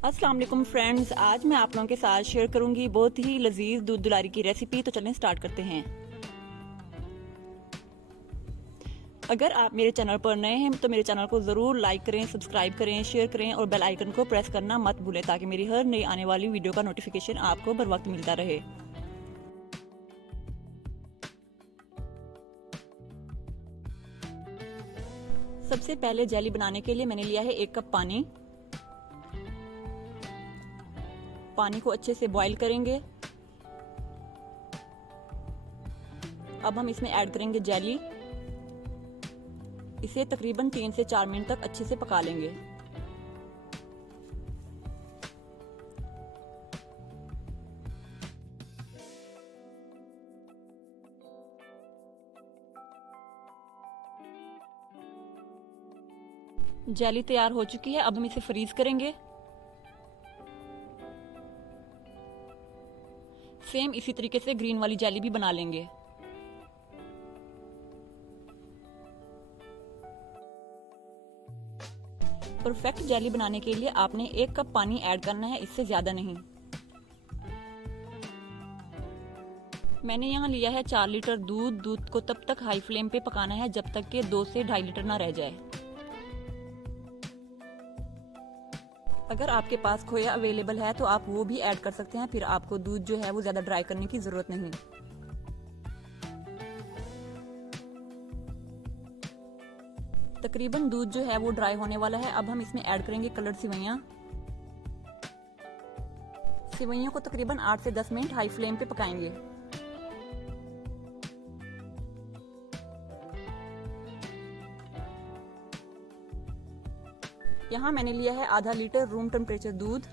अस्सलाम वालेकुम फ्रेंड्स, आज मैं आप लोगों के साथ शेयर करूंगी बहुत ही लजीज दूध दुलारी की रेसिपी। तो चलें स्टार्ट करते हैं। अगर आप मेरे चैनल पर नए हैं तो मेरे चैनल को ज़रूर लाइक करें, सब्सक्राइब करें, शेयर करें और बेल आइकन को प्रेस करना मत भूलें ताकि मेरी हर नई आने वाली वीडियो का नोटिफिकेशन आपको बर वक्त मिलता रहे। सबसे पहले जेली बनाने के लिए मैंने लिया है 1 कप पानी। पानी को अच्छे से बॉईल करेंगे। अब हम इसमें ऐड करेंगे जेली। इसे तकरीबन 3 से 4 मिनट तक अच्छे से पका लेंगे। जेली तैयार हो चुकी है। अब हम इसे फ्रीज करेंगे। सेम इसी तरीके से ग्रीन वाली जेली भी बना लेंगे। परफेक्ट जेली बनाने के लिए आपने 1 कप पानी ऐड करना है, इससे ज्यादा नहीं। मैंने यहाँ लिया है 4 लीटर दूध। दूध को तब तक हाई फ्लेम पे पकाना है जब तक कि 2 से 2.5 लीटर ना रह जाए। अगर आपके पास खोया अवेलेबल है तो आप वो भी ऐड कर सकते हैं, फिर आपको दूध जो है वो ज्यादा ड्राई करने की जरूरत नहीं। तकरीबन दूध जो है वो ड्राई होने वाला है। अब हम इसमें ऐड करेंगे कलर्ड सिवैयां। सिवैयों को तकरीबन 8 से 10 मिनट हाई फ्लेम पे पकाएंगे। यहाँ मैंने लिया है आधा लीटर रूम टेम्परेचर दूध।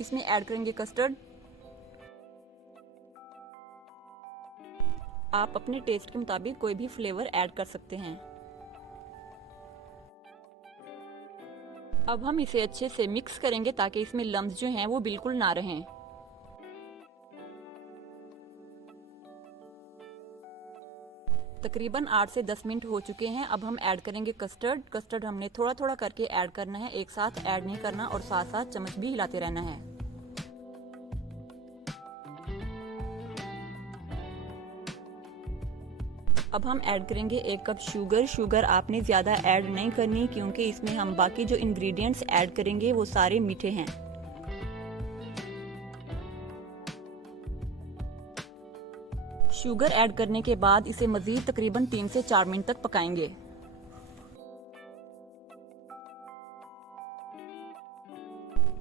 इसमें ऐड करेंगे कस्टर्ड। आप अपने टेस्ट के मुताबिक कोई भी फ्लेवर ऐड कर सकते हैं। अब हम इसे अच्छे से मिक्स करेंगे ताकि इसमें लम्स जो हैं वो बिल्कुल ना रहें। तकरीबन 8 से 10 मिनट हो चुके हैं। अब हम ऐड करेंगे कस्टर्ड। कस्टर्ड हमने थोड़ा थोड़ा करके ऐड करना है, एक साथ ऐड नहीं करना, और साथ साथ चम्मच भी हिलाते रहना है। अब हम ऐड करेंगे 1 कप शुगर। शुगर आपने ज्यादा ऐड नहीं करनी क्योंकि इसमें हम बाकी जो इंग्रेडिएंट्स ऐड करेंगे वो सारे मीठे हैं। शुगर ऐड करने के बाद इसे मजीद तकरीबन 3 से 4 मिनट तक पकाएंगे।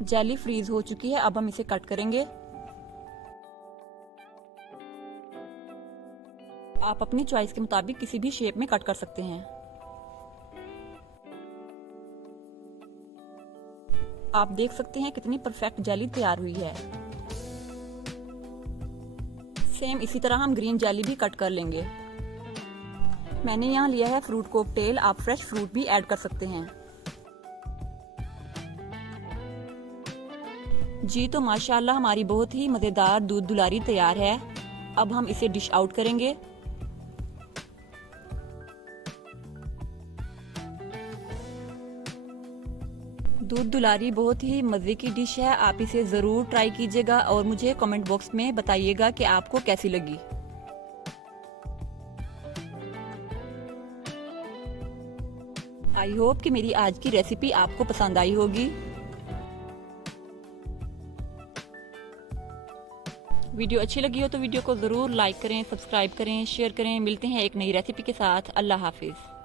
जेली फ्रीज हो चुकी है। अब हम इसे कट करेंगे। आप अपनी चॉइस के मुताबिक किसी भी शेप में कट कर सकते हैं। आप देख सकते हैं कितनी परफेक्ट जेली तैयार हुई है। सेम इसी तरह हम ग्रीन जेली भी कट कर लेंगे। मैंने यहाँ लिया है फ्रूट कॉकटेल। आप फ्रेश फ्रूट भी ऐड कर सकते हैं। जी तो माशाल्लाह हमारी बहुत ही मजेदार दूध दुलारी तैयार है। अब हम इसे डिश आउट करेंगे। दूध दुलारी बहुत ही मजे की डिश है। आप इसे जरूर ट्राई कीजिएगा और मुझे कमेंट बॉक्स में बताइएगा कि आपको कैसी लगी। आई होप कि मेरी आज की रेसिपी आपको पसंद आई होगी। वीडियो अच्छी लगी हो तो वीडियो को जरूर लाइक करें, सब्सक्राइब करें, शेयर करें। मिलते हैं एक नई रेसिपी के साथ। अल्लाह हाफिज।